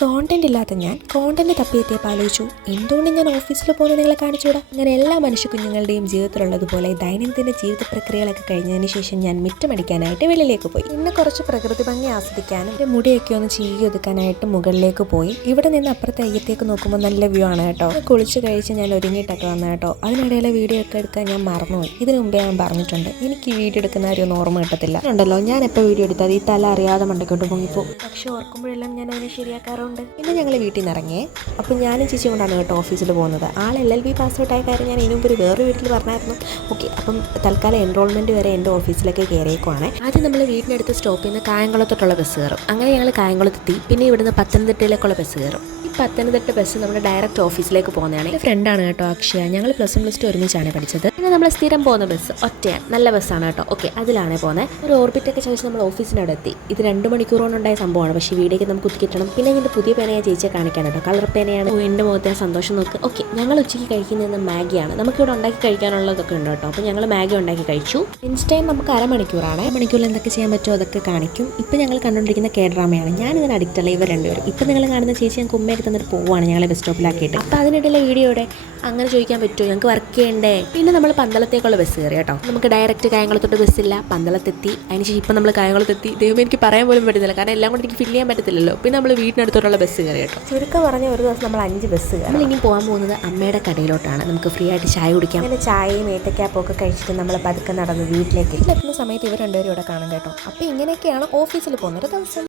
Content ഇല്ലാത്ത ഞാൻ content തപ്പിയെത്തിയപ്പോൾ ആലോചിച്ചു എന്തുകൊണ്ട് ഞാൻ ഓഫീസിൽ പോകുന്നത് നിങ്ങളെ കാണിച്ചുകൂടാ. അങ്ങനെ എല്ലാ മനുഷ്യ കുഞ്ഞുങ്ങളുടെയും ജീവിതത്തിലുള്ളതുപോലെ ദൈനംദിന ജീവിത പ്രക്രിയകളൊക്കെ കഴിഞ്ഞതിന് ശേഷം ഞാൻ മിറ്റമടിക്കാനായിട്ട് വെളിയിലേക്ക് പോയി. പിന്നെ കുറച്ച് പ്രകൃതി ഭംഗി ആസ്വദിക്കാനും എൻ്റെ മുടിയൊക്കെ ഒന്ന് ചീകി ഒതുക്കാനായിട്ട് മുകളിലേക്ക് പോയി. ഇവിടെ നിന്ന് അപ്പുറത്തെ അയ്യത്തേക്ക് നോക്കുമ്പോൾ നല്ല വ്യൂ ആണ് കേട്ടോ. കുളിച്ച് കഴിച്ച് ഞാൻ ഒരുങ്ങിയിട്ടൊക്കെ വന്ന കേട്ടോ. അതിനിടയിലെ വീഡിയോ ഒക്കെ എടുക്കാൻ ഞാൻ മറന്നുപോയി. ഇതിനു മുമ്പേ ഞാൻ പറഞ്ഞിട്ടുണ്ട് എനിക്ക് വീഡിയോ എടുക്കുന്ന ഒരു ഓർമ്മ കിട്ടത്തില്ല ഉണ്ടല്ലോ. ഞാൻ എപ്പോൾ വീഡിയോ എടുത്താൽ ഈ തല അറിയാതെ മണ്ടയ്ക്കോട്ട് പൊങ്ങിപ്പോകും. പക്ഷെ ഓർക്കുമ്പോഴെല്ലാം ഞാൻ അതിനെ ശരിയാക്കാറുണ്ട്. പിന്നെ ഞങ്ങൾ വീട്ടിൽ നിന്ന് ഇറങ്ങിയേ. അപ്പം ഞാനും ചേച്ചി കൊണ്ടാണ് കേട്ടോ ഓഫീസിൽ പോകുന്നത്. ആൾ LLB പാസ് ഔട്ട് ആയ കാര്യം ഞാൻ ഇതിനുമ്പ് വേറെ വീട്ടിൽ പറഞ്ഞായിരുന്നു. ഓക്കെ, അപ്പം തൽക്കാലം എൻറോൾമെൻറ്റ് വരെ എൻ്റെ ഓഫീസിലേക്ക് കയറിയേക്കുവാണ്. ആദ്യം നമ്മൾ വീടിനടുത്ത് സ്റ്റോപ്പിൽ നിന്ന് കായംകുളത്തോട്ടുള്ള ബസ് കയറും. അങ്ങനെ ഞങ്ങൾ കായംകുളത്തെത്തി. പിന്നെ ഇവിടുന്ന് പത്തനംതിട്ടയിലേക്കുള്ള ബസ് കയറും. പത്തനംതിട്ട ബസ് നമ്മുടെ ഡയറക്റ്റ് ഓഫീസിലേക്ക് പോകുന്നതാണ്. എൻ്റെ ഫ്രണ്ടാണ് കേട്ടോ അക്ഷയ. ഞങ്ങൾ +1 +2 ഒരുമിച്ചാണ് പഠിച്ചത്. പിന്നെ നമ്മൾ സ്ഥിരം പോകുന്ന ബസ് ഒറ്റയാണ്, നല്ല ബസ്സാണ് കേട്ടോ. ഓക്കെ, അതിലാണ് പോകുന്നത്. ഒരു ഓർബിറ്റൊക്കെ ചോദിച്ച് നമ്മൾ ഓഫീസിനവിടെ എത്തി. ഇത് 2 മണിക്കൂർ കൊണ്ടുണ്ടായ സംഭവമാണ്. പക്ഷേ വീഡിയോക്ക് നമുക്ക് ഒതുക്കിട്ടണം. പിന്നെ ഇതിൻ്റെ പുതിയ പേന ഞാൻ ചേച്ചിയെ കാണിക്കാൻ കേട്ടോ. കളർ പേനയാണ്. എൻ്റെ മുഖത്തെ സന്തോഷം നോക്ക്. ഓക്കെ, ഞങ്ങൾ ഉച്ചയ്ക്ക് കഴിക്കുന്നത് മാഗിയാണ്. നമുക്കിവിടെ ഉണ്ടാക്കി കഴിക്കാനുള്ളതൊക്കെ ഉണ്ട് കേട്ടോ. അപ്പോൾ ഞങ്ങൾ മാഗി ഉണ്ടാക്കി കഴിച്ചു. ഇൻസ്റ്റൈൻ നമുക്ക് അരമണിക്കൂറാണ്. അരമണിക്കൂറിൽ എന്തൊക്കെ ചെയ്യാൻ പറ്റുമോ അതൊക്കെ കാണിക്കും. ഇപ്പം ഞങ്ങൾ കണ്ടുകൊണ്ടിരിക്കുന്ന ഡ്രാമയാണ്. ഞാനിതിന് അഡിക്റ്റല്ല, ഇവർ രണ്ടുപേരും. ഇപ്പം നിങ്ങൾ കാണുന്ന ചേച്ചി ഞങ്ങൾക്ക് ഉമ്മയൊക്കെ തന്നിട്ട് പോവുകയാണ് ഞങ്ങളെ ബസ് സ്റ്റോപ്പിലാക്കിയിട്ട്. അപ്പോൾ അതിനിടയിലെ വീഡിയോയുടെ അങ്ങനെ ചോദിക്കാൻ പറ്റുമോ, ഞങ്ങൾക്ക് വർക്ക് ചെയ്യണ്ടേ. പിന്നെ നമ്മൾ പന്തളത്തേക്കുള്ള ബസ് കയറി കേട്ടോ. നമുക്ക് ഡയറക്റ്റ് കായംകുളത്തോട്ട് ബസ്സില്ല, പന്തളത്തെത്തി. അതിനുശേഷം ഇപ്പം നമ്മൾ കായംകുളത്തെത്തി. ദൈവം എനിക്ക് പറയാൻ പോലും പറ്റുന്നില്ല, കാരണം എല്ലാം കൂടി എനിക്ക് ഫില്ല് ചെയ്യാൻ പറ്റത്തില്ലല്ലോ. പിന്നെ നമ്മൾ വീടിനടുത്തോട്ടുള്ള ബസ് കയറി കേട്ടോ. ചുരുക്കം പറഞ്ഞ ഒരു ദിവസം നമ്മൾ 5 ബസ് കയറി. നമ്മൾ ഇനി പോകാൻ പോകുന്നത് അമ്മയുടെ കടയിലോട്ടാണ്. നമുക്ക് ഫ്രീ ആയിട്ട് ചായ കുടിക്കാം. അങ്ങനെ ചായയും ഏത്തക്കാപ്പൊക്കെ കഴിച്ചിട്ട് നമ്മൾ പതുക്കെ നടന്ന് വീട്ടിലെത്തുന്ന സമയത്ത് ഇവർ രണ്ടുപേരും ഇവിടെ കാണും കേട്ടോ. അപ്പോൾ ഇങ്ങനെയൊക്കെയാണ് ഓഫീസിൽ പോകുന്നൊരു ദിവസം.